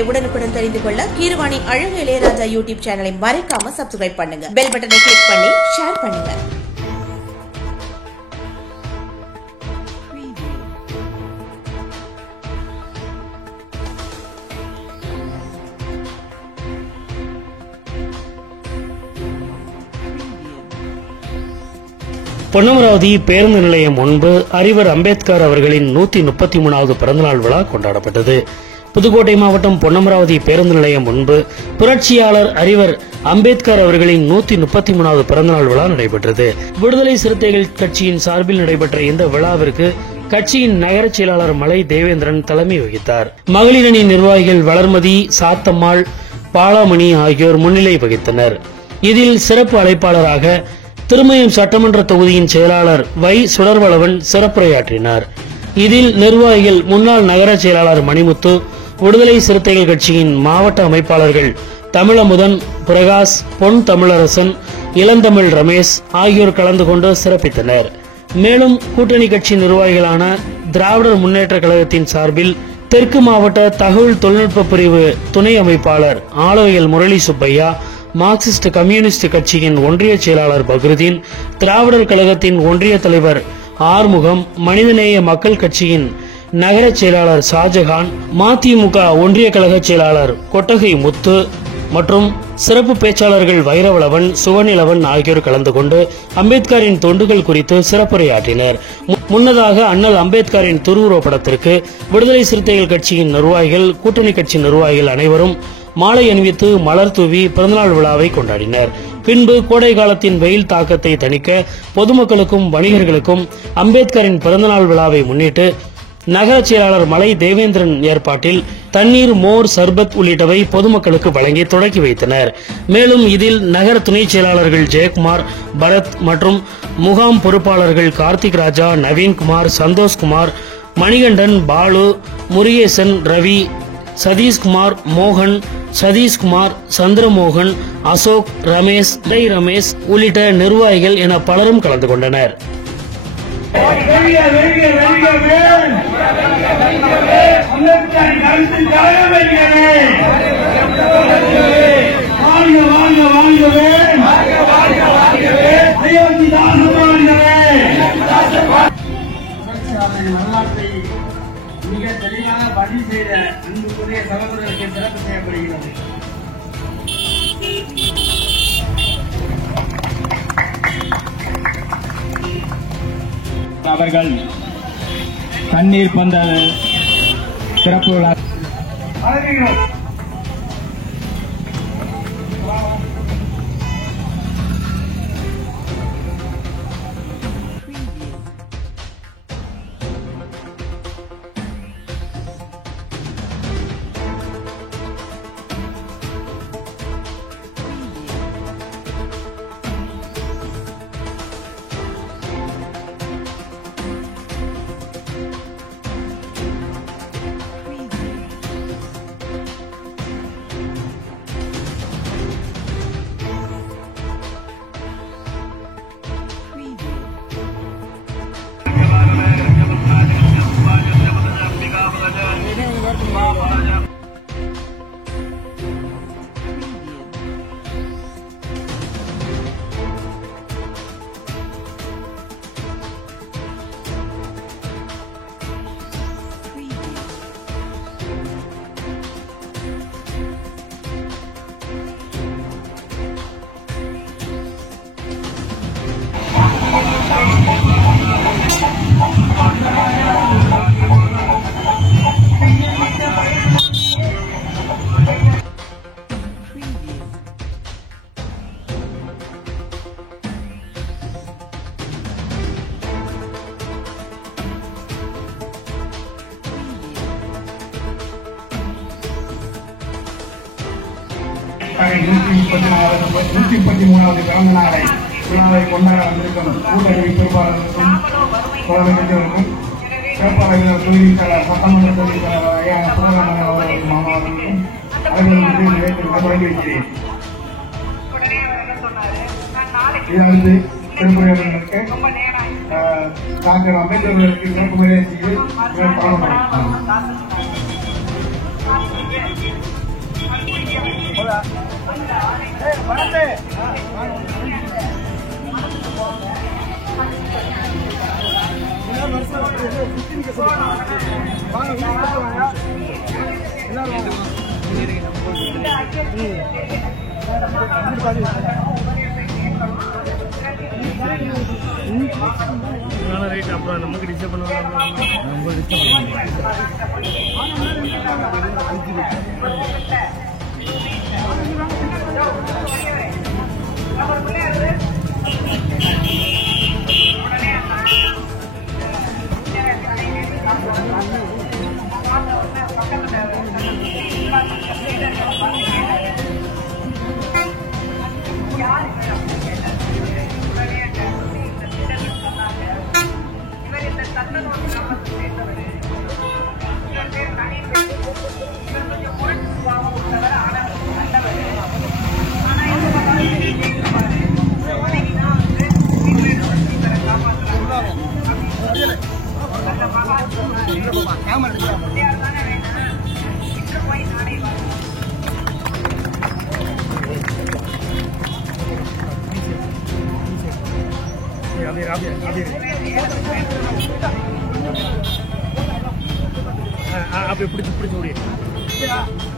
செய்திகளை உடனுக்குடன் தெரிந்து கொள்ள கீரவாணி அழகு இளையராஜா யூடியூப் சேனலை மறக்காம சப்ஸ்கிரைப் பண்ணுங்க. பெல் பட்டனை கிளிக் பண்ணி ஷேர் பண்ணுங்க. பொன்னமராவதி பேருந்து நிலையம் முன்பு அறிவர் அம்பேத்கர் அவர்களின் 133வது பிறந்தநாள் விழா கொண்டாடப்பட்டது. புதுக்கோட்டை மாவட்டம் பொன்னமராவதி பேருந்து நிலையம் முன்பு புரட்சியாளர் அறிவர் அம்பேத்கர் அவர்களின் 133வது பிறந்தநாள் விழா நடைபெற்றது. விடுதலை சிறுத்தைகள் கட்சியின் சார்பில் நடைபெற்ற இந்த விழாவிற்கு கட்சியின் நகர செயலாளர் மலை தேவேந்திரன் தலைமை வகித்தார். மகளிரணி நிர்வாகிகள் வளர்மதி, சாத்தம்மாள், பாலாமணி ஆகியோர் முன்னிலை வகித்தனர். இதில் சிறப்பு அழைப்பாளராக திருமயம் சட்டமன்ற தொகுதியின் செயலாளர் வை சுடர்வளவன் சிறப்புரையாற்றினார். இதில் நிர்வாகிகள் முன்னாள் நகர செயலாளர் மணிமுத்து, விடுதலை சிறுத்தைகள் கட்சியின் மாவட்ட அமைப்பாளர்கள் தமிழமுதன், பிரகாஷ், பொன் தமிழரசன், இளந்தமிழ் ரமேஷ் ஆகியோர் கலந்து கொண்டு சிறப்பித்தனர். மேலும் கூட்டணி கட்சி நிர்வாகிகளான திராவிடர் முன்னேற்ற கழகத்தின் சார்பில் தெற்கு மாவட்ட தகவல் தொழில்நுட்ப பிரிவு துணை அமைப்பாளர் ஆலோயல் முரளி சுப்பையா, மார்க்சிஸ்ட் கம்யூனிஸ்ட் கட்சியின் ஒன்றிய செயலாளர் பக்ருதீன், திராவிடர் கழகத்தின் ஒன்றிய தலைவர் ஆறுமுகம், மனிதநேய மக்கள் கட்சியின் நகர செயலாளர் ஷாஜகான், மதிமுக ஒன்றிய கழக செயலாளர் கொட்டகை முத்து மற்றும் சிறப்பு பேச்சாளர்கள் வைரவளவன், சுவநிலவன் ஆகியோர் கலந்து கொண்டு அம்பேத்கரின் தொண்டுகள் குறித்து சிறப்புரையாற்றினர். முன்னதாக அண்ணல் அம்பேத்கரின் திருவுருவப்படத்திற்கு விடுதலை சிறுத்தைகள் கட்சியின் நிர்வாகிகள், கூட்டணி கட்சி நிர்வாகிகள் அனைவரும் மாலை அணிவித்து மலர் தூவி பிறந்தநாள் விழாவை கொண்டாடினர். பின்பு கோடை காலத்தின் வெயில் தாக்கத்தை தணிக்க பொதுமக்களுக்கும் வணிகர்களுக்கும் அம்பேத்கரின் பிறந்தநாள் விழாவை முன்னிட்டு நகர செயலாளர் மலை தேவேந்திரன் ஏற்பாட்டில் தண்ணீர், மோர், சர்பத் உள்ளிட்டவை பொதுமக்களுக்கு வழங்கி தொடக்கி வைத்தனர். மேலும் இதில் நகர துணை செயலாளர்கள் ஜெயக்குமார், பரத் மற்றும் முகாம் பொறுப்பாளர்கள் கார்த்திக் ராஜா, நவீன்குமார், சந்தோஷ்குமார், மணிகண்டன், பாலு, முருகேசன், ரவி, சதீஷ்குமார், மோகன், சதீஷ்குமார், சந்திரமோகன், அசோக், ரமேஷ், ரமேஷ் உள்ளிட்ட நிர்வாகிகள் என பலரும் கலந்து கொண்டனர். மிக தெளிவான பதிவு செய்த அன்புக்குரிய சகோதரருக்கு சிறப்பு செய்யப்படுகிறது. அவர்கள் தண்ணீர் பந்த சிறப்பு விழா நூற்றி 133வது பிறந்த நாளை விழாவை கொண்டாட வந்திருக்கும் கூட்டணி பொறுப்பாளர்களுக்கும் முதலமைச்சருக்கும் சிறப்பாளர்கள் தொழிற்சாளர் சட்டமன்ற தொழிற்சாளர் ஐயா சுப்பிரமணியன் அவர்கள் மாமா அவர்களுக்கும் அவர்களுக்கு தொடங்கி வைக்கிறேன். இதற்கு திருப்புரையாளர்களுக்கு டாக்டர் அம்பேத்கருக்கு சிறப்பு மரியாதை செய்து ரைட் அப்புறம் நமக்கு டிஸ்டர்ப் பண்ணுவாங்க. அப்படி பிடிச்சி பிடிச்சி முடியும்.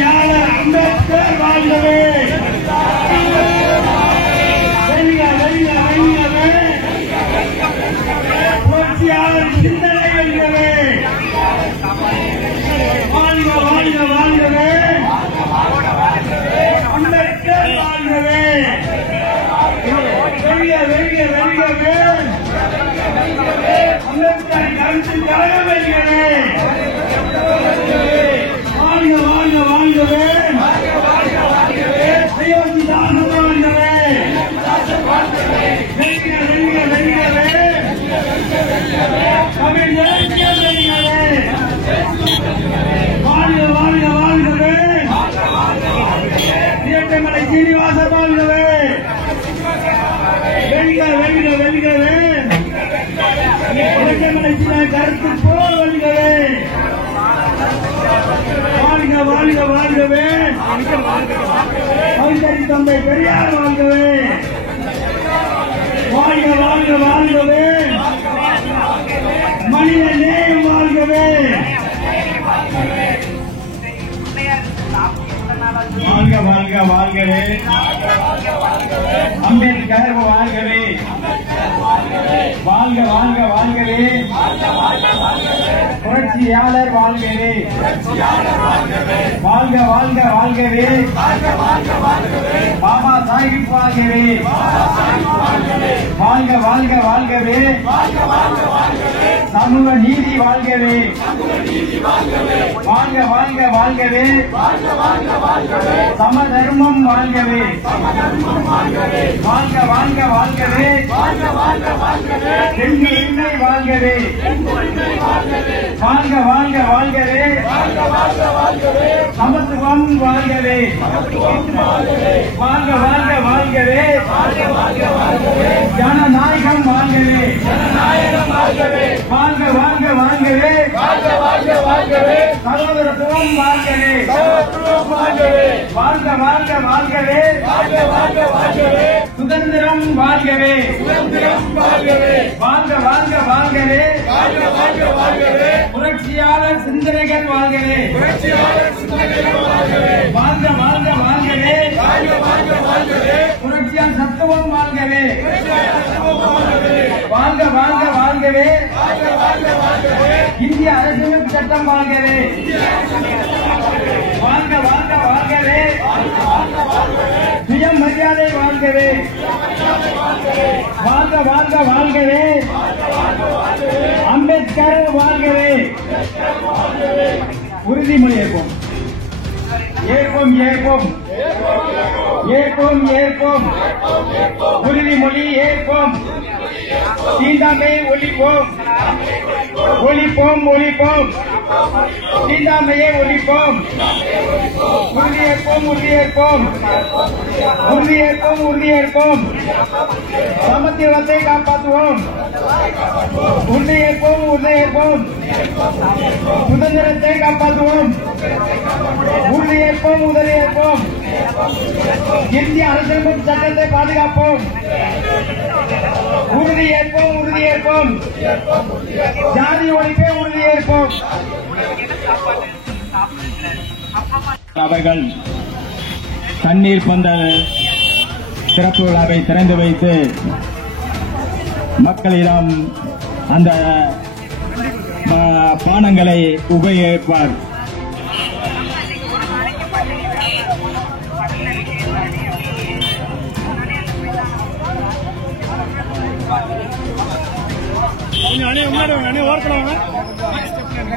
அம்பேத்கர் வாழ்கவே! புரட்சியாளர் சிந்தனை வெல்கவே! வாழ்க வாழ்க வாழ்கவே! அம்பேத்கர் வாழ்கவே! வெல்க வெல்க வெல்கவே! அம்பேத்கர் கருத்து கழகம் வெல்கவே! வாழ்க வாழ்க வாழ்கவே! அயோத்திதாசன் வாழ்கவே! வெல்க வெல்க வெல்கவே! தமிழ் இலக்கியம் வெல்கவே! வாழ்க வாழ்க வாழ்கவே! இரட்டைமலை சீனிவாச வாழ்கவே! வெல்க வெல்க வெல்கவே! இரட்டைமலை கருத்து போல் வெல்கவே! வாழ்க வாழ்க வாழ்கவே! கவிஞர் தந்தை பெரியார் வாழ்கவே! வாழ்க வாழ்க வாழ்கவே! மனித நேயம் வாழ்கவே! வாழ்க வாழ்க வாழ்கவே! அம்பேத்கர் வாழ்கவே! வாழ்க வாழ்க வாழ்கவே! புரட்சியாளர் வாழ்கவே! வாழ்க வாழ்க வாழ்கவே! பாபா சாஹிப் வாழ்கவே! வாழ்க வாழ்க வாழ்கவே! சமூக நீதி வாழ்கவே! வாழ்க வாழ்க வாழ்கவே! சம தர்மம் வாழ்கவே! வாழ்க வாழ்க வாழ்கவே! பெண்கள் உரிமை வாழ்கவே! வாழ்க வாழ்க வாழ்கவே! சமத்துவம் வாழ்கவே! வாழ்க வாழ்க வாழ்கவே! ஜனநாயகம் வாழ்கவே! வாழ்க வாழ்க வாழ்கவே! சகோதரத்துவம் வாழ்கவே! வாழ்க வாழ்க வாழ்கவே! சுதந்திரம் வாழ்கவே! வாழ்க வாழ்க வாழ்கவே! புரட்சியாளர் சிந்தனைகள் வாழ்கவே! வாழ்க வாழ்க வாழ்கவே! புரட்சியாளர் சத்துவம் வாழ்கவே! வாழ்க வாழ்க வாழ்கவே! இந்திய அரசியலமைப்பு சட்டம் வாழ்கவே! வாழ்க வாழ்க வாழ்கவே! சுயமரியாதை வாழ்கவே! வாழ்க வாழ்க வாழ்கவே! அம்பேத்கர் வாழ்கவே! உறுதிமொழி ஏற்போம் ஏற்போம் ஏற்போம் ஏற்போம் ஏற்போம் உறுதிமொழி ஏற்போம் தீண்டாமை ஒழிப்போம் ஒழிப்போம் ஒழிப்போம் தீண்டாமையை ஒழிப்போம் உறுதியேற்போம் உறுதியேற்போம் உறுதியேற்போம் உறுதியேற்போம் சமத்துவத்தை காப்பாற்றுவோம் உறுதியேற்போம் உறுதியேற்போம் சுதந்திரத்தை காப்பாற்றுவோம் உறுதியேற்போம் உறுதியேற்போம் இந்திய அரசியலமைப்பு சட்டத்தை பாதுகாப்போம் உறுதியேற்போம் உறுதியேற்போம் ஜாதி ஒழிப்பை உறுதியேற்போம். அவர்கள் தண்ணீர் பந்தல் சிறப்பு விழாவை திறந்து வைத்து மக்களிடம் அந்த பானங்களை உபயோகிப்பார். முன்னாடி ஓரத்தில் வாங்க.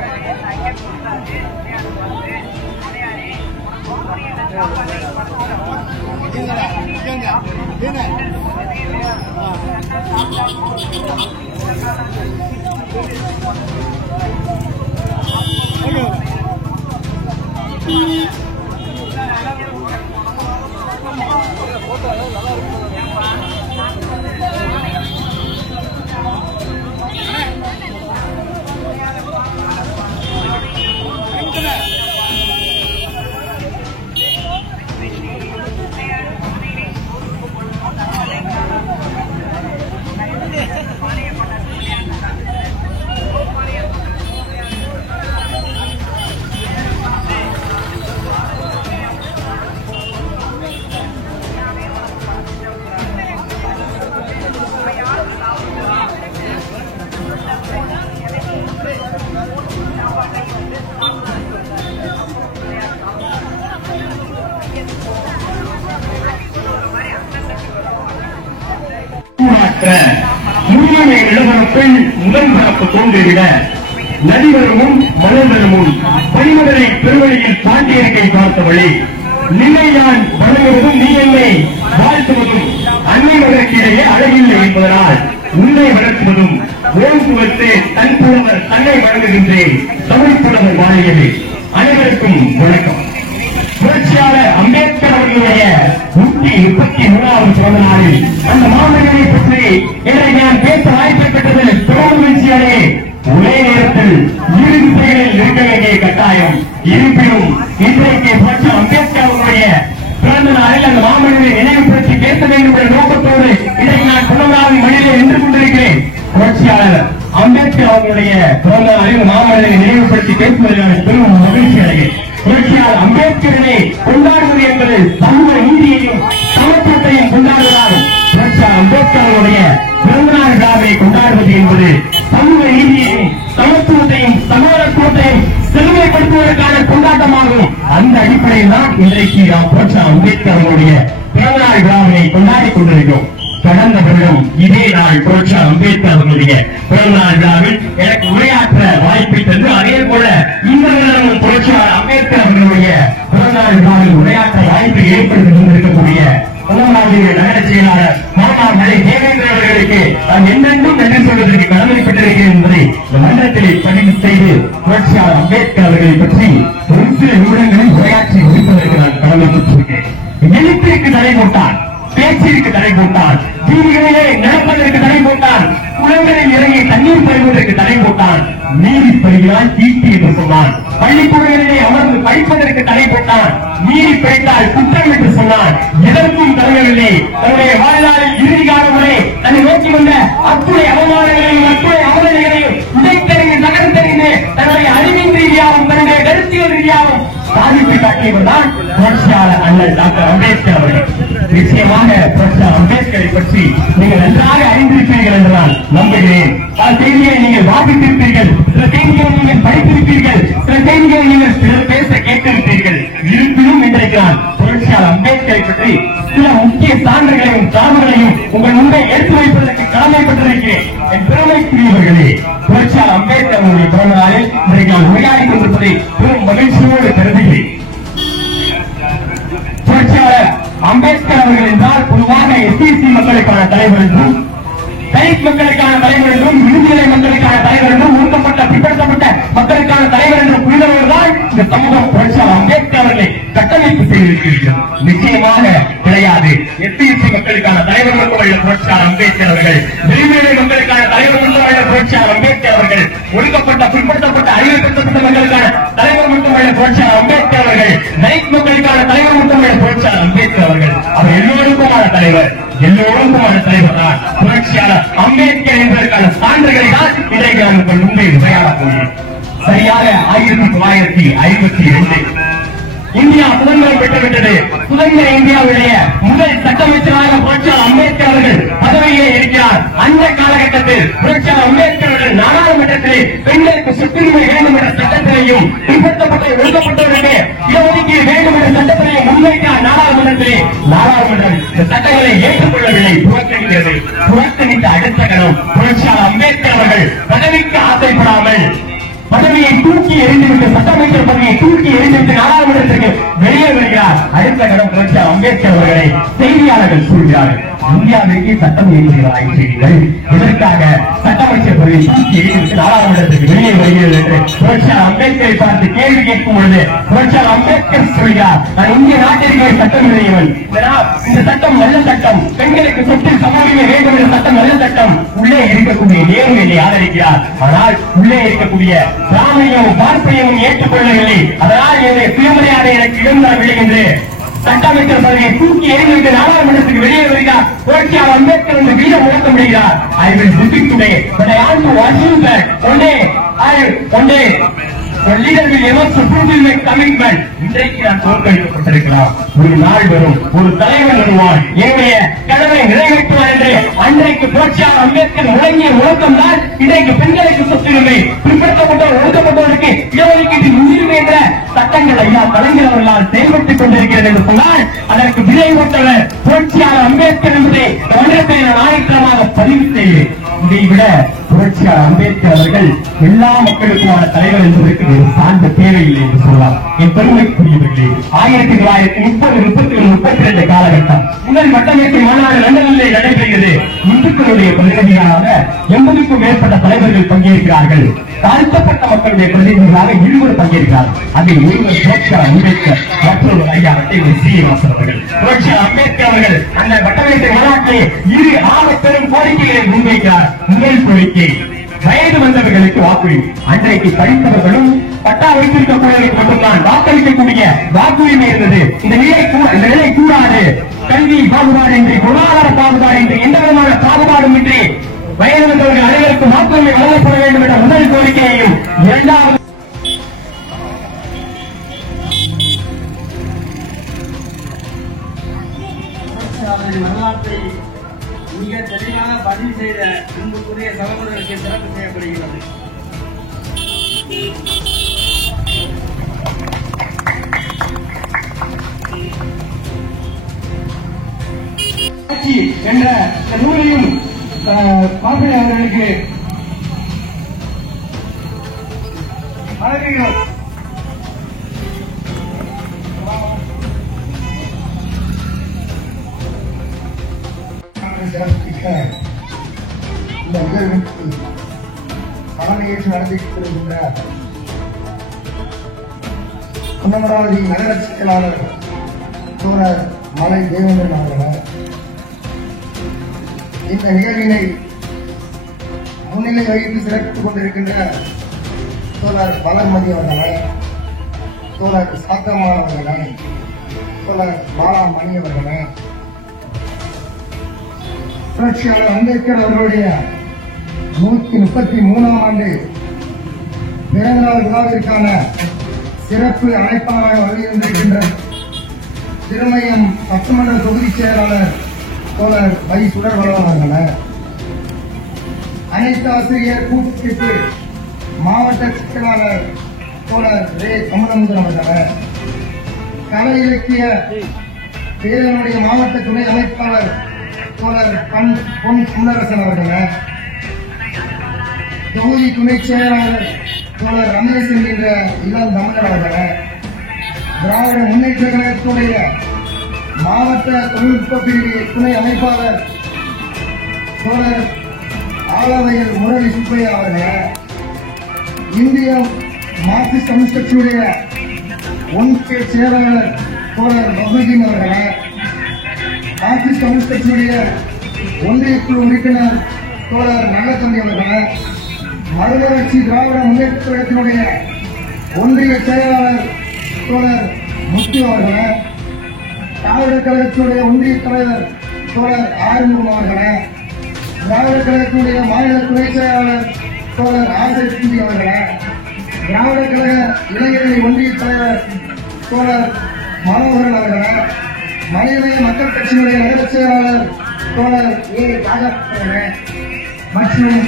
முன்னணி நிலவரப்பில் முதல் பரப்பு தோன்றிவிட நதிவரமும் மலர்வரமும் பணிமடலை பெருவழியில் பாண்டியர்கை பார்த்தவழி நிலையான் வழங்குவதும் நீ என்னை வாழ்த்துவதும் அன்னை மகனுக்கிடையே அழகில்லை என்பதனால் உன்னை வளர்த்துவதும் ஓங்குவத்து தன் புலவர் தன்னை வழங்குகின்றேன் தமிழ் புலவர் வாழியவே. அனைவருக்கும் வணக்கம். புரட்சியாளர் அம்பேத்கர் அவர்களுடைய 133வது பிறந்த நாளில் அந்த மாமனிதனை பற்றி என்னை நான் பேச வாய்ப்பை பெற்றது பெருமகிழ்ச்சியாலே. ஒரே நேரத்தில் இரு திசைகளில் இருக்க வேண்டிய கட்டாயம் இருப்பினும் இன்றைக்கு புரட்சி அம்பேத்கர் அவர்களுடைய பிறந்த நாளில் அந்த மாமனிதனை நினைவுபடுத்தி பேச வேண்டும் என்ற நோக்கத்தோடு இதை நான் புலவராவி மணியிலே நின்று கொண்டிருக்கிறேன். புரட்சியாளர் அம்பேத்கர் அவர்களுடைய பிறந்த நாளில் மாமனிதனை நினைவுபடுத்தி பேசுவதற்கான பெரும் மகிழ்ச்சி அடைகிறேன். புரட்சியாளர் அம்பேத்கரை கொண்டாடுவது என்பது சமூக நீதியையும் சமத்துவத்தையும் கொண்டாடுவதாகும். புரட்சியாளர் அம்பேத்கருடைய பிறந்தநாள் விழாவை கொண்டாடுவது என்பது சமூக நீதியையும் சமத்துவத்தையும் சமாதானத்தையும் செழுமைப்படுத்துவதற்கான கொண்டாட்டமாகும். அந்த அடிப்படையில் தான் இன்றைக்கு நாம் புரட்சியாளர் அம்பேத்கருடைய பிறந்தநாள் விழாவினை கொண்டாடி கொண்டிருக்கிறோம். கடந்த வருடம் இதே நாள் புரட்சியாளர் அம்பேத்கர் அவர்களுடைய பிறந்தநாள் விழாவில் எனக்கு உரையாற்ற வாய்ப்பை தந்து அதே போல இந்த வருடமும் புரட்சியாளர் அம்பேத்கர் அவர்களுடைய பிறந்தநாள் விழாவில் உரையாற்ற வாய்ப்பை ஏற்படுத்தி கொண்டிருக்கக்கூடிய முதலாவது நகர செயலாளர் மாமாமலை தேவேந்திரன் அவர்களுக்கு நான் என்னென்றும் நன்றி சொல்வதற்கு கடமைப்பட்டிருக்கிறேன் என்பதை இந்த மன்றத்தில் பதிவு செய்து புரட்சியாளர் அம்பேத்கர் அவர்களை பற்றி ஒரு சில நிமிடங்களில் உரையாற்றி முடிப்பதற்கு நான் கடமைப்பட்டிருக்கிறேன். எழுத்திற்கு தடை போட்டான், பேச்சிற்கு தடை போட்டான், வீதிகளிலே நடப்பதற்கு தடை போட்டான், குளங்களில் இறங்கி தண்ணீர் பருவதற்கு தடை போட்டான், நீதிப்படியால் தீட்டி என்று சொன்னான், பள்ளிக்கூடங்களிலே அமர்ந்து படிப்பதற்கு தடை போட்டான், நீதி படித்தால் குற்றம் என்று சொன்னான். எதற்கும் தலைவர்களே தன்னுடைய வாழ்நாளில் இறுதி காலம் வரை தன்னை நோக்கி வந்த அத்துணை அவமானங்களையும் அத்துணை அவமதிகளையும் இடைத்தறிந்து நகர்த்தறிந்து தன்னுடைய அறிவின் ரீதியாகவும் தன்னுடைய கருத்தியல் ரீதியாகவும் சாதித்து காட்டியவர் தான் புரட்சியாளர் அண்ணல் டாக்டர் அம்பேத்கர் அவர்கள். நிச்சயமாக புரட்சியாளர் அம்பேத்கரை பற்றி நீங்கள் நன்றாக அறிந்திருப்பீர்கள் என்று நான் நம்புகிறேன். பல செய்திகளை நீங்கள் வாசித்திருப்பீர்கள், சில செய்திகளை நீங்கள் படித்திருப்பீர்கள், சில செய்திகளை நீங்கள் சிலர் பேச கேட்டிருப்பீர்கள். இருப்பினும் இன்றைக்கு நான் புரட்சியாளர் அம்பேத்கரை பற்றி சில முக்கிய சான்றுகளையும் சான்றுகளையும் உங்கள் முன்பே எடுத்து வைப்பதற்கு கடமைப்பட்டிருக்கிறேன். என் பெருமைக்குரியவர்களே, புரட்சியாளர் அம்பேத்கர் அவருடைய பிறந்த நாளில் இன்றைக்கு நான் உரையாடிக் கொண்டிருப்பதை பெரும் மகிழ்ச்சியோடு கருதுகிறேன். புரட்சியாளர் அம்பேத்கர் அவர்கள் என்றால் பொதுவாக எஸ்சிஎஸ்டி மக்களுக்கான தலைவர் என்றும், தலித் மக்களுக்கான தலைவர் என்றும், விடுதலை மக்களுக்கான தலைவர் என்றும், ஒடுக்கப்பட்ட பிற்படுத்தப்பட்ட மக்களுக்கான தலைவர் என்றும் புரிந்தவர்கள் தான் இந்த சமூகம் புரட்சியாளர் அம்பேத்கர் அவர்களை கட்டமைப்பு செய்திருக்கிறீர்கள். நிச்சயமாக கிடையாது. எஸ்சிஎஸ்டி மக்களுக்கான தலைவர் மட்டுமல்ல புரட்சியாளர் அம்பேத்கர் அவர்கள், விடுதலை மக்களுக்கான தலைவர் மட்டுமல்ல புரட்சியாளர் அம்பேத்கர் அவர்கள், ஒடுக்கப்பட்ட பிற்படுத்தப்பட்ட அறிவுறுத்தப்பட்ட மக்களுக்கான தலைவர் மட்டுமல்ல புரட்சியாளர் அம்பேத்கர் அவர்கள், தலித் மக்களுக்கான தலைவர் மட்டுமல்ல புரட்சியாளர் அம்பேத்கர் அவர்கள். அவர் எல்லோருக்குமான தலைவர், எல்லோருக்குமான தலைவர் தான் புரட்சியாளர் அம்பேத்கர் என்பதற்கான சான்றுகளை தான் இன்றைக்கு நான் உங்கள் முன்பே உரையாடப் போகிறேன். சரியாக 1952 இந்தியா சுதந்திரம் பெற்றுவிட்டது. சுதந்திர இந்தியாவுடைய முதல் சட்டமைச்சராக புரட்சியாளர் அம்பேத்கர் அவர்கள் பதவியிலே இருக்கிறார். அந்த காலகட்டத்தில் புரட்சியாளர் அம்பேத்கர் அவர்கள் நாடாளுமன்றத்திலே பெண்களுக்கு சொத்துரிமை வேண்டும் என்ற சட்டத்திலையும், பிற்படுத்தப்பட்ட ஒடுக்கப்பட்டவர்களுக்கு இடஒதுக்கீடு வேண்டும் என்ற சட்டத்திலையும் முன்வைத்தார் நாடாளுமன்றத்திலே. நாடாளுமன்றம் இந்த சட்டங்களை ஏற்றுக்கொள்ளவில்லை, புறக்கணிக்கிறது. புறக்கணித்த அடுத்த கணம் புரட்சியாளர் அம்பேத்கர் அவர்கள் பதவிக்கு ஆசைப்படாமல் பதவியை தூக்கி எறிந்துவிட்டு சட்டமன்ற பதவியை தூக்கி எறிந்துவிட்டு நாடாளுமன்றத்திற்கு வெளியே வருகிறார். அடுத்த கடம் புரட்சியாளர் அம்பேத்கர் அவர்களை செய்தியாளர்கள் கூறுகிறார்கள். இந்தியாவிற்கு சட்டம் இயற்றுகிறார்கள், இதற்காக சட்டமன்ற பதவியை தூக்கி எறிந்துவிட்டு நாடாளுமன்றத்திற்கு வெளியே வருகிறது என்று புரட்சியாளர் அம்பேத்கரை பார்த்து கேள்வி கேட்கும் பொழுது புரட்சியாளர் அம்பேத்கர் சொல்கிறார், நான் இந்திய நாட்டிற்கு சட்டம் எழுதியவன், இந்த சட்டம் நல்ல சட்டம், பெண்களுக்கு சொத்தில் சமூகமே வேண்டும் என்ற சட்டம் நல்ல சட்டம். உள்ளே இருக்கக்கூடிய நேர்மையை ஆதரிக்கிறார், ஆனால் உள்ளே இருக்கக்கூடிய பிராமணியமும் பார்ப்பையும் ஏற்றுக்கொள்ளவில்லை. அதனால் என்னுடைய சுயமரியாதை எனக்கு இழந்தார்கள் என்று சட்டமன்ற பதவியை தூக்கி எறிந்துவிட்டு நாடாளுமன்றத்துக்கு வெளியே வருகிறார். புரட்சியாளர் அம்பேத்கர் என்று வீர முழக்கம் விடுகிறார். I will visit today, but I want to assure that one day the leader will ever fulfill my commitment. இன்றைக்கு நான் தோற்கடிக்கப்பட்டிருக்கிறார், ஒரு நாள் வரும், ஒரு தலைவர் வருவார், என்னுடைய கடமை நிறைவேற்றுவார் என்று அன்றைக்கு புரட்சியாளர் அம்பேத்கர் முழங்கிய முழக்கம் தான் இன்றைக்கு பெண்களுக்கு சொத்துரிமை, பிற்படுத்தப்பட்டோர் ஒடுக்கப்பட்டோருக்கு இடஒதுக்கீட்டு முன்னுரிமை என்ற சட்டங்கள் ஐயா கலைஞர் அவர்களால் செயல்பட்டுக் கொண்டிருக்கிறது என்று சொன்னால் அதற்கு விலை ஓட்டவர் புரட்சியாளர் அம்பேத்கர் என்பதை ஒன்றத்தை நான் ஆணித்தரமாக பதிவு செய்கிறேன். இதை விட புரட்சியாளர் அம்பேத்கர் அவர்கள் எல்லா மக்களுக்குமான தலைவர் என்பதற்கு ஒரு சார்ந்த தேவையில்லை என்று சொல்லலாம். என் பெருமைக்குரியவர்களே, 1930-32 காலகட்டம் முதல் வட்டமேசை மாநாடு லண்டனில் நடைபெறுகிறது. இந்துக்களுடைய பிரதிநிதிகளாக 80க்கும் மேற்பட்ட தலைவர்கள் பங்கேற்கிறார்கள். தாழ்த்தப்பட்ட மக்களுடைய பிரதிநிதிகளாக 20 பங்கேற்கிறார்கள். அதில் ஒருவர் புரட்சியாளர் அம்பேத்கர், மற்றொரு ஐயா சீனிவாசன் அவர்கள். புரட்சியாளர் அம்பேத்கர் அவர்கள் அந்த வட்டமேசை மாநாட்டிலே 2 ஆக பெரும் கோரிக்கைகளை முன்வைக்கிறார். முதல் கோரிக்கை வயது வந்தவர்களுக்கு வாக்குரிமை. அன்றைக்கு படித்தவர்களும் பட்டா வைத்திருக்கக்கூடியவர்களுக்கு மட்டும்தான் வாக்களிக்கக்கூடிய வாக்குரிமை இருந்தது. இந்த நிலை கூடாது. கல்வி பாகுபாடு இன்றி, பொருளாதார பாகுபாடு இன்றி, எந்த விதமான பாகுபாடும் இன்றி வயது வந்தவர்கள் அனைவருக்கும் வாக்குரிமை வழங்கப்பட வேண்டும் என்ற முதல் கோரிக்கையையும், இரண்டாவது வரலாற்றை மிக தெளிவாக பதிவு செய்த அன்புக்குரிய சகோதரருக்கு சிறப்பு செய்யப்படுகிறது. என்ற நூலையும் மாப்பிள்ளை அவர்களுக்கு வழங்குகிறோம். இந்த நிகழ்வுக்கு தலைமையேற்று நடத்தியிருக்கின்ற பொன்னமராவதி நகர செயலாளர் தோழர் மலை தேவேந்திரன் அவர்கள், இந்த நிகழ்வினை முன்னிலை வகித்து சிறப்பித்துக் கொண்டிருக்கின்ற தோழர் வளர்மதி அவர்கள், தோழர் சாத்தமான் அவர்கள், தோழர் பாலாமணி அவர்கள், புரட்சியாளர் அம்பேத்கர் அவர்களுடைய 133ஆம் ஆண்டு பிறந்தநாள் விழாவிற்கான சிறப்பு அழைப்பாளராக வருகின்ற திருமயம் சட்டமன்ற தொகுதி செயலாளர் தோழர் வை சுடர்வளவன் அவர்கள், அனைத்து ஆசிரியர் கூட்டமைப்பு மாவட்ட செயலாளர் தோழர் ரே கமலமுதன் அவர்கள், கலை இலக்கிய பேரனுடைய மாவட்ட துணை அமைப்பாளர் தோழர் பொன் குமரசன் அவர்கள், தொகுதி துணை செயலாளர் தோழர் ரமேஷ் என்கின்ற இளம் தமிழர் அவர்கள், திராவிட முன்னேற்ற கழகத்துடைய மாவட்ட தொழில்நுட்ப பிரிவு துணை அமைப்பாளர் தோழர் ஆலவயல் முரளி சுப்பையா அவர்கள், இந்திய மார்க்சிஸ்ட் கம்யூனிஸ்ட் கட்சியுடைய ஒன்றிய செயலாளர் தோழர் பகுதீன் அவர்கள், மார்க்சிஸ்ட் கம்யூனிஸ்ட் கட்சியுடைய ஒன்றிய குழு உறுப்பினர் தோழர் நல்லதம்பி அவர்கள், மறுமலர்ச்சி திராவிட முன்னேற்ற கழகத்தினுடைய ஒன்றிய செயலாளர் தோழர் முத்து அவர்கள், திராவிட கழகத்தினுடைய ஒன்றிய தலைவர் தோழர் ஆறுமுகம் அவர்கள், திராவிட கழகத்தினுடைய மாநில துணை செயலாளர் தோழர் ஆசை அவர்கள், திராவிட கழக இளைஞரணி ஒன்றிய தலைவர் தோழர் மனோகரன் அவர்கள், மனிதநேய மக்கள் கட்சியினுடைய நகர செயலாளர் தோழர் ஏ ராஜாவர்கள் மற்றும்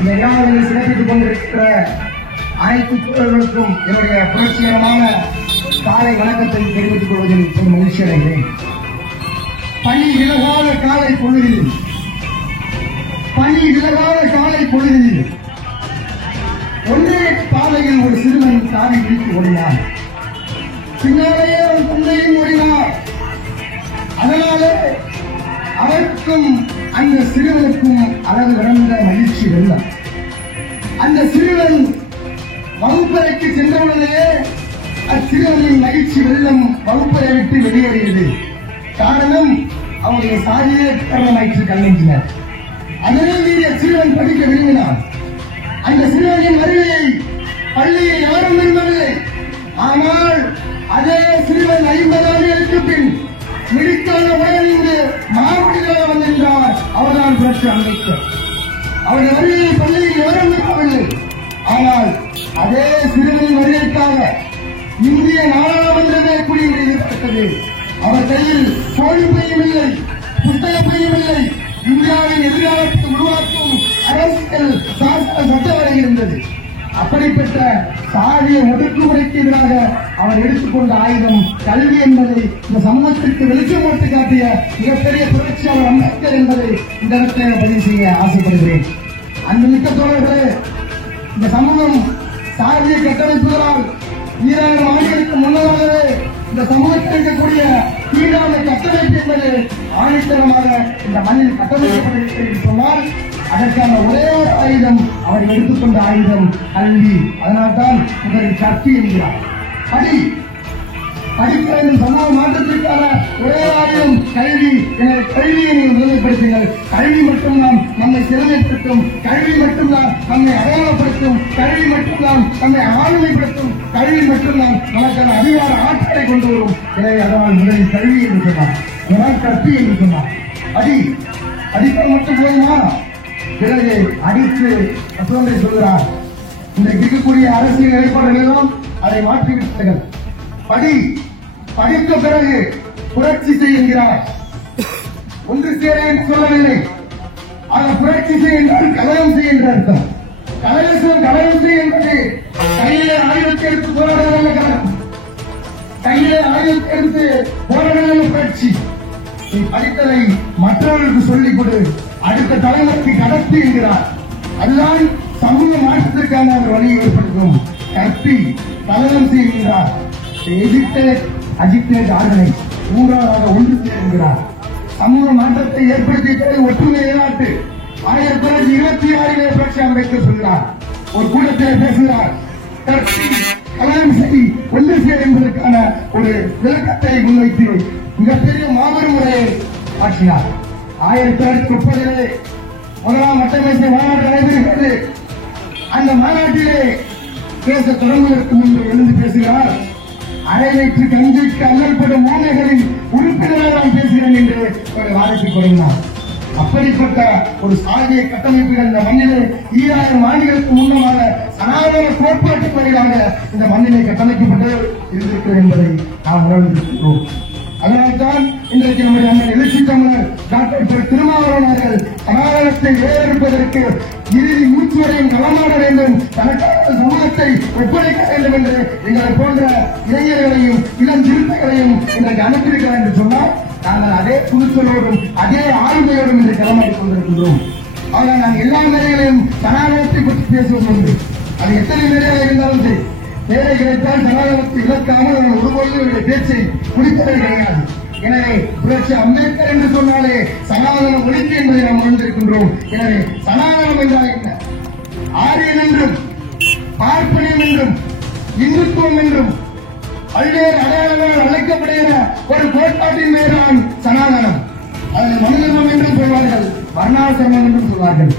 இந்த விழாவில் சிறப்பித்துக் கொண்டிருக்கிற அனைத்து தோழர்களுக்கும் என்னுடைய புரட்சிகரமான காலை வணக்கத்தை தெரிவித்துக் கொள்வதில் ஒரு மகிழ்ச்சி அடைகிறேன். பணி விலகாத காலை பொழுதில் ஒன்றே பாதையில் ஒரு சிறுவன் தாவி பிடித்து ஓடினான். பின்னாலேயே அவன் தந்தையும் ஓடினார். அதனாலே அவருக்கும் அந்த சிறுவனுக்கும் அளவு கடந்த மகிழ்ச்சி வெள்ளம். அந்த சிறுவன் வகுப்பறைக்கு சென்றவுடனே அச்சிறுவனின் மகிழ்ச்சி வெள்ளம் வகுப்பறை விட்டு வெளியேறியது. காரணம் அவருடைய சாதியே காரணமாயிற்று கல்வியினர். அதனை மீறிய சிறுவன் படிக்க விரும்பினான். அந்த சிறுவனின் வருகையை பள்ளியை யாரும் விரும்பவில்லை. ஆனால் அதே சிறுவன் 50 ஆண்டுகளுக்கு பின் மிடிக்கான உடனிருந்து மாவட்டமாக வந்திருந்தார். அவர்தான் புரட்சி அம்பேத்கர். அவருடைய வருகையை பள்ளியில் யாரும் விரும்பவில்லை. ஆனால் அதே சிறுவனின் வருகைக்காக இந்திய நாடாளுமன்றமே குடியிருக்கப்பட்டது. அவர் கையில் தோழி பையும் இல்லை, புத்தக பையும் இல்லை. இந்தியாவின் எதிர்காலத்தை உருவாக்கும் அரசியல் சாசன சட்டவரை இருந்தது. அப்படிப்பட்ட சாதிய ஒடுக்குமுறைக்கு எதிராக அவர் எடுத்துக்கொண்ட ஆயுதம் கல்வி என்பதை இந்த சமூகத்திற்கு வெளிச்சம் போட்டு காட்டிய மிகப்பெரிய புரட்சியாளர் அம்பேத்கர் என்பதை இந்த இடத்தில் பதிவு செய்ய ஆசைப்படுகிறேன். அந்த மிக்க தோழர்களே, இந்த சமூகம் சாதிய கட்டமைப்புகளால் 2000 ஆண்டுகளுக்கு முன்னதாகவே இந்த சமூகத்தில் இருக்கக்கூடிய தீண்டாமை கட்டமைப்பு என்பது ஆணித்தரமாக இந்த மண்ணில் கட்டமைக்கப்பட்டிருக்கிறது சொன்னால் அதற்கான ஒரே ஒரு ஆயுதம் அவர் எடுத்துக்கொண்ட ஆயுதம் கல்வி. அதனால்தான் முதலில் சக்தி என்கிறார். படிப்பு என்னும் சமூக மாற்றத்திற்கான ஒரே ஆயுதம் கல்வி. எனவே கல்வியை நீங்கள் முதன்மைப்படுத்துங்கள். கல்வி மட்டும்தான் நம்மை செழுமைப்படுத்தும். கல்வி மட்டும்தான் நம்மை அடையாளப்படுத்தும். கல்வி மட்டும்தான் நம்மை ஆளுமைப்படுத்தும். கல்வி மட்டும்தான் நமக்கான அதிகார ஆற்றலை கொண்டு வரும். எனவே அதனால் முதலில் கல்வி என்று சொன்னார். அதனால் கற்பி என்று சொன்னார். அடிப்பது மட்டும் போதுமா? பிறகு அடித்து மற்றொன்றை சொல்கிறார். இன்றைக்கு இருக்கக்கூடிய அரசியல் நிலைப்பாடுகளும் அதை மாற்றிவிட்டார்கள். படித்த பிறகு புரட்சி செய்கிறார். ஒன்று சேர என்று சொல்லவில்லை. ஆக புரட்சி செய்கின்றால் கலகம் செய்கின்ற அர்த்தம். கலகம் செய்கின்றது கையிலே ஆயுதத்தை எடுத்து போராடுவதல்ல கலகம். கையிலே ஆயுதத்தை எடுத்து போராடுவதல்ல புரட்சி. நீ படித்ததை மற்றவர்களுக்கு சொல்லிக் கொடு, அடுத்த தலைமுறைக்கு கடத்தி என்கிறார். அதுதான் சமூக மாற்றத்திற்கான ஒரு வழியை ஏற்படுத்தும். கற்பி கலகம் செய்கின்றார். அஜித்தேட் ஆர்கனை மூன்றாவதாக ஒன்று சேர்கிறார். சமூக மாற்றத்தை ஏற்படுத்திய ஒற்றுமை ஏற்று 1926 புரட்சி அம்பேத்கர் சொல்கிறார். ஒரு கூட்டத்தில் பேசுகிறார். கலகம் செய் ஒன்று சேர் என்பதற்கான ஒரு விளக்கத்தை முன்வைத்து மிகப்பெரிய மாபெரும் முறையை ஆற்றினார். 1930 முதலாம் வட்டமேசை மாநாடு நடைபெறுகிறது. அந்த மாநாட்டிலே பேச தொடங்குவதற்கு முன்பு எழுந்து பேசுகிறார். அரை வயிற்று கஞ்சிக்கு அல்லல்படும் மூலைகளின் உறுப்பினராக நான் பேசுகிறேன் என்று ஒரு வாதத்தை தொடங்கினார். அப்படிப்பட்ட ஒரு சாதிய கட்டமைப்புகள் இந்த மண்ணிலே 2000 ஆண்டுகளுக்கு முன்னமாக சனாதன கோட்பாட்டு முறையிலாக இந்த மண்ணிலே கட்டமைக்கப்பட்டு இருந்திருக்கிறது என்பதை நாம் உணர்ந்திருக்கிறோம். அதனால்தான் இன்றைக்கு நம்முடைய அண்ணன் எழுச்சி தமிழர் டாக்டர் திருமாவளவன் அவர்கள் சனாதனத்தை வேறெடுப்பதற்கு இறுதி மூச்சு வரையும் களமாட வேண்டும், தனக்கான சமூகத்தை ஒப்படைக்க வேண்டும் என்று எங்களை போன்ற இளைஞர்களையும் இளம் சிறுத்தைகளையும் இன்றைக்கு அனுப்பியிருக்கிறார் என்று சொன்னால் நாங்கள் அதே துணிச்சலோடும் அதே ஆளுமையோடும் இன்று களமாடிக் கொண்டிருக்கின்றோம். ஆனால் நாங்கள் எல்லா நிலைகளையும் சனாதனத்தை பற்றி பேசுவது உண்டு. அது எத்தனை நிலையாக இருந்தாலும் சரி, வேலை கிடைத்தால் சனாதனத்தை இழக்காமல் ஒருபொழுது என்னுடைய பேச்சை முடிப்பதே கிடையாது. எனவே புரட்சி அம்பேத்கர் என்று சொன்னாலே சனாதனம் ஒழிப்பு என்பதை நாம் உணர்ந்திருக்கின்றோம். எனவே சனாதனம் என்றால் என்ன? ஆரியன் என்றும் பார்ப்பனியம் என்றும் இந்துத்துவம் என்றும் பல்வேறு அடையாளங்கள் அழைக்கப்படுகிற ஒரு கோட்பாட்டின் மேலான் சனாதனம். அதில் மனிதர்மம் என்றும் சொல்வார்கள், வர்ணாசிரமம் என்றும் சொல்வார்கள்.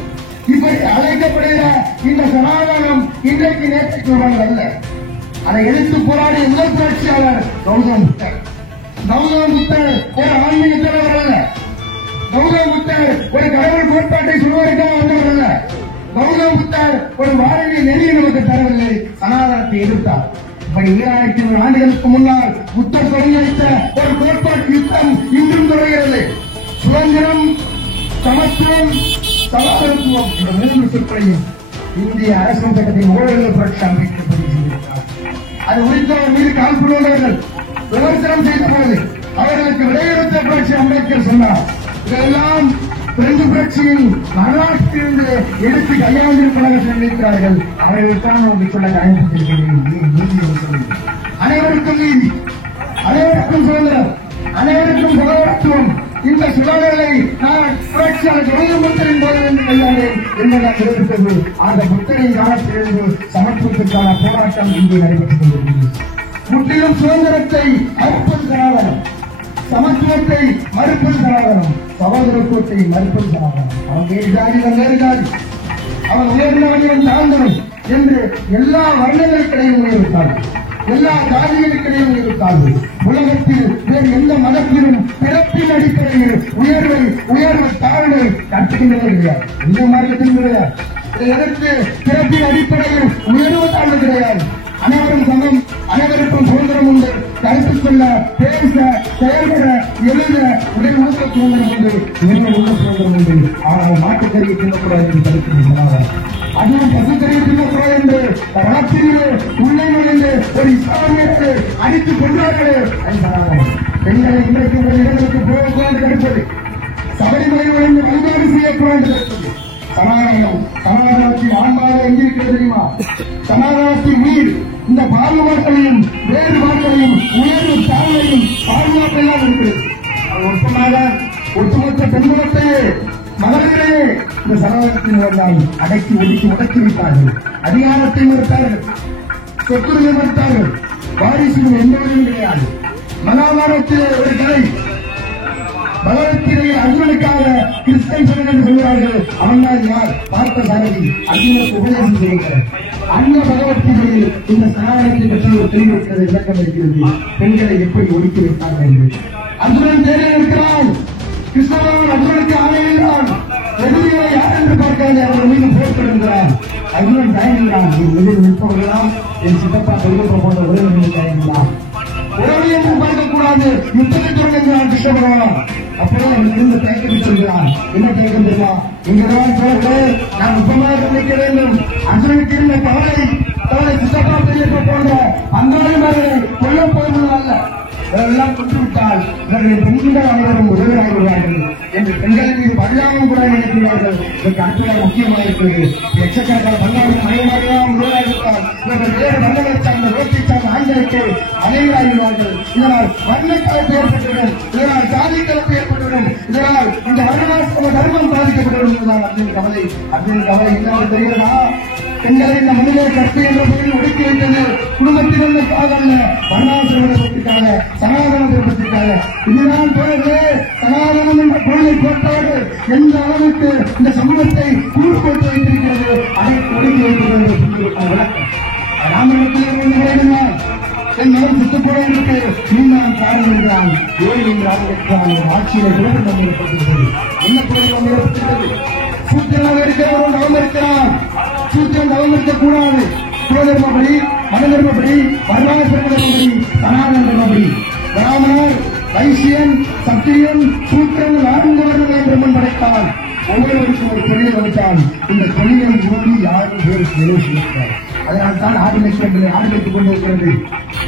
இப்படி அழைக்கப்படுகிற இந்த சனாதனம் இன்றைக்கு நேற்று சொல்வார்கள் அல்ல. அதை எதிர்த்து போராடிய முதல் புரட்சியாளர் கௌதம் புத்தர். கௌதம் புத்தர் ஒரு ஆன்மீக தலைவர் அல்ல. கௌதம் புத்தர் ஒரு கடவுள் கோட்பாட்டை சொல்வதற்காக வந்தவர் அல்ல. கௌதம் புத்தர் ஒரு வாழ்க்கை நெறியை நமக்கு தரவில்லை, சனாதனத்தை எதிர்த்தார். இப்படி 2500 ஆண்டுகளுக்கு முன்னால் புத்தர் தொடங்கி வைத்த ஒரு கோட்பாட்டு யுத்தம் இன்றும் தொடர்கிறது. சுதந்திரம், சமத்துவம், சகோதரத்துவம் என்ற 3 சொற்களையும் இந்திய அரசியல் சட்டத்தின் ஊழல்கள் புரட்சி அம்பேத்கர் பதிவு செய்திருக்கிறார். அது உரித்தவர் மீது காழ்ப்புள்ளவர்கள் விமர்சனம் செய்த போது அவர்களுக்கு விடையெடுத்த புரட்சி அம்பேத்கர் சொன்னார். இதெல்லாம் பிரெஞ்சு புரட்சியின் வரலாற்றிலிருந்து எடுத்து கையாண்டிருப்பதாக சொல்லியிருக்கிறார்கள். அவர்களுக்கான ஒரு சொல்ல அனைவருக்கும் நீதி, அனைவருக்கும் சுதந்திரம், அனைவருக்கும் சகோதரத்துவம். இந்த சுதந்திரங்களை நான் புரட்சியாளர் ஜெயலலிதாவின் போது என்று கையாண்டேன் என்பதை தெரிவித்தது. அந்த புத்தரின் காலத்திலிருந்து சமத்துவத்திற்கான போராட்டம் இங்கு நடைபெற்றுக் கொண்டிருக்கிறது. முற்றிலும் சுதந்திரத்தை மறுப்பது சனாதனம், சமத்துவத்தை மறுப்பது சனாதனம், சகோதரத்துவத்தை மறுப்பது சனாதனம். அவன் வேறு ஜாதி, வேறு ஜாதி, அவன் உயர்ந்தவன் தாழ்ந்தவன் என்று எல்லா வர்ணங்களுக்கிடையும் உயர்த்தார்கள், எல்லா ஜாதிகளுக்கிடையும் உயர்த்தார்கள். உலகத்தில் வேறு எந்த மதத்திலும் பிறப்பின் அடிப்படையில் உயர்வை தாழ்வை கற்றுக்கின்றதே கிடையாது. இந்த மார்க்கத்திலும் கிடையாது. இதை எதிர்த்து பிறப்பின் அடிப்படையில் உயர்வு தாழ்வு கிடையாது. அனைவரும் சமம், அனைவருக்கும் சுதந்திரம் உண்டு. கருத்து சொல்ல, பேச, செயல்பட, எழுத உடல் ஊக்க சுதந்திரம் உண்டு, உடல் உள்ள சுதந்திரம் உண்டு. ஆனால் மாட்டுக்கறியை தின்னக்கூடாது என்று தடுக்கின்றனர். அதுவும் பசுக்கறியை தின்னக்கூடாது என்று ராத்திரியிலே உள்ளே நுழைந்து ஒரு இஸ்லாமியத்தை அடித்துக் கொண்டார்களே என்றார்கள். பெண்களை இன்றைக்கு ஒரு இடங்களுக்கு போகக்கூடாது தடுப்பது, சபரிமலை நுழைந்து வழிபாடு செய்யக்கூடாது தடுப்பது. சனாதனத்தின் ஆன்மாவை எங்கிருக்கிறது தெரியுமா? சனாதனத்தின் உயிர் இந்த பாதுகாப்பையும் வேறுபாட்டையும் உயர்வு தாழ்வையும் பாதுகாப்பெல்லாம் இருக்கிறது. ஒட்டுமொத்த பெண்குலத்தையே மகளிரையே இந்த சனாதனத்தின் வந்தால் அடக்கி ஒடுக்கி விட்டார்கள். அதிகாரத்தை மறுத்தார்கள், சொத்துரிமை மறுத்தார்கள், வாரிசுகள் எந்தவரையும் கிடையாது. மகாபாரதத்திலே ஒரு கதை, பகவத்கீதை அர்ஜுனுக்காக கிருஷ்ணன் என்று சொல்கிறார்கள். அவன்தான் யார்? பார்த்த சாரதி அர்ஜுனுக்கு உபதேசம் செய்கிறார். அந்த பகவத்கீதையில் இந்த சனாதனத்தை பற்றி ஒரு தெரிவிக்கிறது, விளக்கம் இருக்கிறது. பெண்களை எப்படி ஒடுக்கி விட்டார்கள் என்று. அர்ஜுனன் தேர்தல் இருக்கிறான், கிருஷ்ணன் அர்ஜுனுக்கு ஆணையிடுகிறான். எதிரியை யார் என்று பார்க்காது, அவர் மீது போர்ப்படுகிறார். அர்ஜுனன் தயங்குகிறான். எதிரில் நிற்பவர்களாம் என் சித்தப்பா பெரியப்பா போன்ற உறவினர்கள் தயங்கலாம். உறவு என்று பார்க்கக்கூடாது, யுத்தத்தை தொடங்குகிறான் கிருஷ்ண பகவான். அப்பதான் இங்கிருந்து தயக்கத்தை சொல்கிறான். என்ன தயக்கம் தெரியுமா? இங்கதான் சொல்றது, நான் உப்பமாக நிற்க வேண்டும். அர்ஜுனுக்கு இருந்த கவலை சித்தப்பா பெரியப்பா போன்ற அந்த கொல்ல போவது அல்ல, இதெல்லாம் கொண்டுவிட்டால் இவர்கள் பெண்கள் அனைவரும் உதவியாகிறார்கள் என்று பெண்களின் மீது பரிதாபம் கூட நினைக்கிறார்கள். இதற்கு அடுத்த முக்கியமாக இருக்கிறது. எச்சக்கணக்கான பங்காளர்கள் மையமாகலாம் உதவியாகிறார். இவர்கள் வேறு வர்ணங்களை சார்ந்த ரோட்டை சார்ந்த ஆண்களுக்கு அனைவராகிறார்கள். இதனால் வர்ணக்கலப்பு ஏற்பட்டுவிடும், இதனால் சாதி கலப்பு ஏற்பட்டுவிடும், இதனால் இந்த வர்ணாசிரம தர்மம் பாதிக்கப்பட்டுவிடும் என்பதால் அர்ஜுன் கவலை. அர்ஜுன் கவலை என்னவென்று தெரிகிறதா? பெண்களை இந்த மனித கற்பு என்ற பெயரில் ஒடுக்கி வைத்தது குடும்பத்திலிருந்து சாதன வர்ணாசிரமத்திற்காக, சனாதன திருப்பத்திற்காக. இதுதான் தோழர்களே, சனாதனம் என்ற பொருளை போட்டவர்கள் எந்த அளவுக்கு இந்த சமூகத்தை கூறுபடுத்தி வைத்திருக்கிறது, அதை ஒடுக்கி வைக்கிறது விளக்கம். ராமனிடத்தில் விளைவினார் என் மனம் சுத்தப்பட இருக்கு, நீந்தான் காரணம் என்கிறான். ஏழு என்று ஆரம்பிக்கிறான். ஆட்சியை குழப்பம் ஏற்படுத்துகிறது. என்ன குழப்பம் ஏற்படுத்துகிறது? சூத்திரமாக இருக்கிறவரும் நவம் இருக்கிறான். சூத்திரம் நவம் இருக்கக்கூடாது. குலதர்மப்படி, மனதர்மப்படி, வரலாற்றுப்படி, சனாதன தர்மப்படி. பிராமணர், வைசியன், சத்திரியன், சூத்திரன் 4 வருடங்களை பிரம்மன் படைத்தான். ஒவ்வொருவருக்கும் ஒரு தொழில் வகுத்தான். இந்த தொழிலை நோக்கி யாரும் பேருக்கு நிறைவேற்றியிருக்கிறார். அதனால் தான் ஆடு மேய்க்கிறவர்களை ஆடு வைத்துக் கொண்டிருக்கிறது,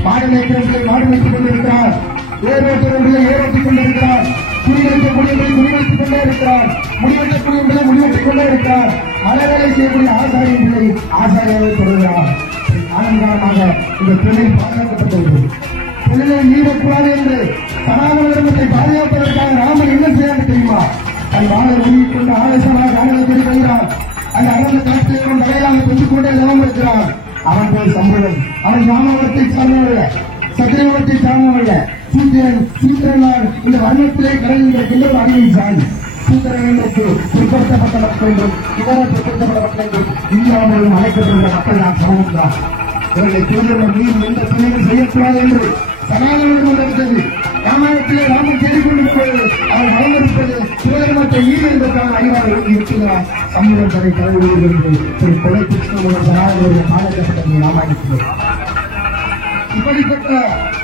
மாடு மேய்க்கிறவர்களை மாடு வைத்துக் கொண்டிருக்கிறார், ஏரோட்டவர்களை ஏரோட்டிக் கொண்டிருக்கிறார், குடியிருக்கக்கூடியவர்களை குடிவைத்துக் கொண்டே இருக்கிறார், முடிவெட்டக்கூடியவர்களை முடிவெட்டிக் கொண்டே இருக்கிறார். மலர்களை செய்யக்கூடிய ஆசாரியர்களை ஆசாரியாக தொடர்கிறார். காலங்காலமாக இந்த தொழில் பாதுகாக்கப்பட்டுள்ளது. தொழிலை மீறக்கூடாது என்று சனாதன தர்மத்தை பாதுகாப்பதற்காக ராமன் என்ன செய்யாது தெரியுமா? தன் வாழை உயிர்கொண்ட ஆவேசமாக ஆனந்தத்தை கொள்கிறான். அந்த அகந்த காற்றை கொண்ட வகையாக பெற்றுக் கொண்டே நிலம் இருக்கிறான். அவன் பேர் சம்பளம். அவன் ராமவரத்தை சார்ந்தவல்ல, சத்திரவரத்தை சார்ந்தவல்ல. சூத்திரனால் இந்த வர்ணத்திலே கலைஞர் ஒரு அணியை சார்ந்து சூத்திரன் என்றுக்கு பிற்படுத்தப்பட்ட மக்கள் என்றும் இதர பிற்படுத்தப்பட்ட மக்கள் என்றும் இந்தியாவிலும் அழைக்கப்படுகிற மக்கள் நான் சமூகம்தான். இவர்களை திருமணம் நீர் எந்த துணையும் செய்யக்கூடாது என்று சனாதனம் கொண்டிருக்கிறது. ராமாயணத்திலே ராமன் செய்து கொண்டிருப்பது, அவர் வளர்ந்திருப்பது சிவதர்மத்தை ஈடு என்பதற்கான அறிவாளர் இருக்கிறார். சமூகம் தடை தலைவர்கள் என்று ஒரு கொலை குற்றம் சனாதன ஆணைக்கப்பட்டது ராமாயணத்திலே. இப்படிப்பட்ட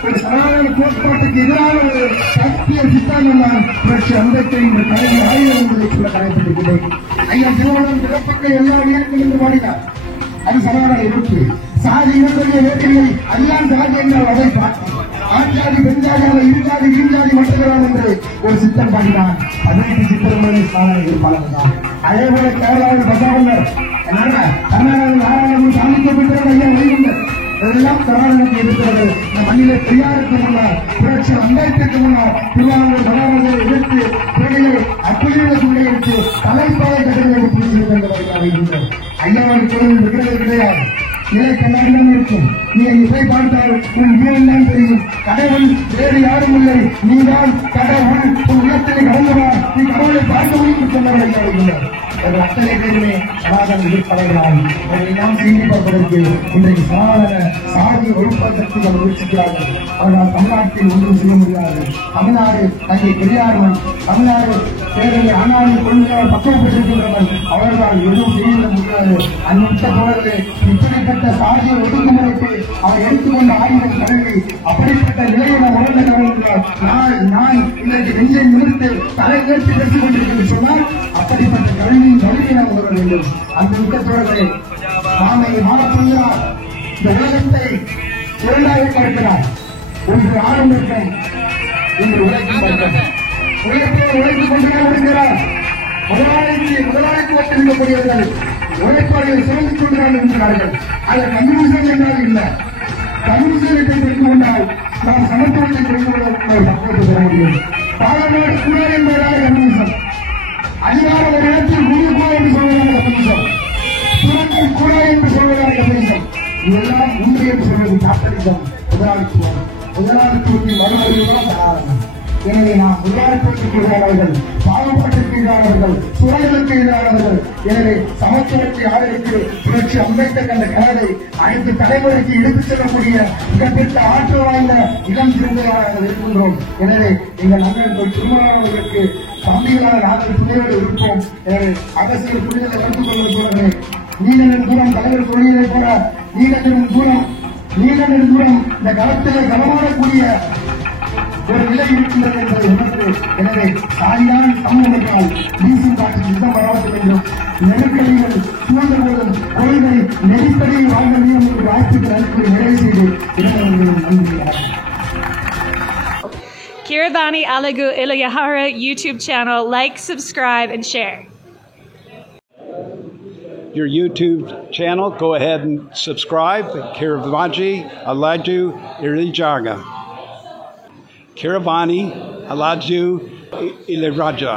ஒரு சனாதன கோட்பாட்டுக்கு எதிரான ஒரு சத்திய சித்தாந்தம் தான் புரட்சி அம்பேத்கர் என்ற தலைமை ஆயுதம் என்பதை சொல்ல கடைபிடிக்கிறேன். ஐயா திருமணம் பிறப்பட்ட எல்லா இயக்கம் என்று பாடினார். அது சனாதன எதிர்ப்பு. சாதி இனங்களுடைய வேற்றுமை எல்லாம் சாதி என்றால் அதை பார்க்கும். ஆண் ஜாதி பெண் ஜாதியாக இருஜாதி வீண்ஜாதி மட்டும்தான் என்று ஒரு சித்தம் பாடினான். 18 சித்திரங்களை சாதனை இருப்பாளர் தான். அதே போல கேரளாவில் பசாவந்தர், கர்நாடகாவில் நாராயணன் சாமிக்கப்பட்டவர் ஐயா வைகுண்டர் இதெல்லாம் கர்நாடகத்தில் இருக்கிறது. இந்த மண்ணிலே பெரியாருக்கு முன்னால், புரட்சி அம்பேத்கருக்கு முன்னால் திருவாரூர் மகாராஜரை எதிர்த்து பிறகு அப்பிலிட சூழலை எடுத்து தலைப்பாதை கட்டளை பிடிச்சிருக்கின்றனர். ஐயாவின் கோவில் இருக்கிறது கிடையாது. நிலை கண்ணாடிதான் இருக்கும். நீ இசை பார்த்தால் உன் ஜீவன் தான் தெரியும். கடவுள் வேறு யாரும் இல்லை, நீதான் கடவுள். உன் உள்ளத்திலே கடந்தவா, நீ கடவுளை பார்க்க முடியும் சொன்னவர்கள் அத்தனை பேருமே சனாதன எதிர்ப்பவர்களால் நாம் சிந்திப்பதற்கு இன்றைக்கு சனாதன சாதி ஒழுப்பதற்கு முயற்சிக்கிறார்கள். அவர்களால் தமிழ்நாட்டில் ஒன்றும் செய்ய முடியாது. தமிழ்நாடு தங்கை பெரியாரும் தமிழ்நாடு தேர்தலை ஆனாலும் கொள்கையால் பக்குவப்பட்டிருக்கின்றனர். அவர்களால் எதுவும் செய்துவிட முடியாது. அந்த தோழர்களே, இப்படிப்பட்ட சாதிய ஒடுக்குமுறைக்கு அவர் எடுத்துக்கொண்ட ஆயுதம் கல்வி. அப்படிப்பட்ட நிலையை நாம் உணர்ந்த காரணத்தினால் நான் இன்றைக்கு நெஞ்சை நிமிர்த்து தலை கேட்டு பேசிக் கொண்டிருக்கிறேன் சொன்னால் அப்படிப்பட்ட கல்வியின் வழியை நாம் உணர வேண்டும். அந்த மிக்கத்தோழர்களே, நாமை மாறப்போகிறார். இந்த உலகத்தை இரண்டாக பார்க்கிறார். ஒன்று ஆரம்பிக்கும், இன்று உழைக்கும் பார்க்கிறார். உழைத்துக் கொண்டுதான் இருக்கிறார். முதலாளித்துவத்தில் இருக்கக்கூடியவர்கள் உழைப்பாளிகள் சிறந்து கொண்டுதான் இருக்கிறார்கள். அதை கம்யூனிசம் என்றால் இல்லை. கம்யூனிசத்தை தெரிந்து கொண்டால் நாம் சமத்துவத்தை தெரிந்து கொள்வதற்கு ஒரு பக்குவத்தை பெற முடியும். பாலநாடு கூட என்பதாக கம்யூனிசம், அதிகார ஒரு இடத்தில் குருகுலா என்று சொல்வதாக கம்யூனிசம், சுரங்கள் கூட என்று சொல்வதாக கம்யூனிசம், இதெல்லாம் உண்டு என்று சொல்வது கேபிட்டலிசம், முதலாளித்துவம். முதலாளித்துவத்தின் மறுமொழிதான் சனாதனம். எனவே நாம் முதலாளித்துவத்திற்கு எதிரானவர்கள், பாகுபாட்டிற்கு எதிரானவர்கள், சுரங்களுக்கு எதிரானவர்கள். எனவே சமத்துவத்தை ஆதரித்து புரட்சி அம்பேத்கர் என்ற கனவை அனைத்து தலைமுறைக்கு எடுத்துச் செல்லக்கூடிய மிகப்பெற்ற ஆற்றல் வாய்ந்த இளம் சிறுவர்களாக இருக்கின்றோம். எனவே எங்கள் நண்பர்கள் திருமணமானவர்களுக்கு தம்பிகளான நாங்கள் புதியோடு இருப்போம். எனவே அரசியல் புரிதலை வளர்த்துக் கொள்வது போலவே நீண்ட நெடுந்தூரம் தலைவர் சொல்லியதை போல நீண்ட நெடுந்தூரம் இந்த களத்திலே களமாடக்கூடிய ஒரு நிலை இருக்கின்றது என்பதை உணர்ந்து, எனவே தாய்தான் சமூகம் என்றால் வீசும் காட்சி யுத்தம் வராது என்றும் நெருக்கடிகள் சூழ்ந்த போதும் கொள்கை நெருக்கடியில் வாழ்ந்த மீதும் ஒரு வாய்ப்புக்கு அனுப்பி நிறைவு செய்து இளைஞர்களும் நன்றி. Kiravani Alagu Ilayahara YouTube channel. Like, subscribe, and share. Your YouTube channel, go ahead and subscribe. Kiravani Alaju Ilijaga. Kiravani Alaju Iliraja.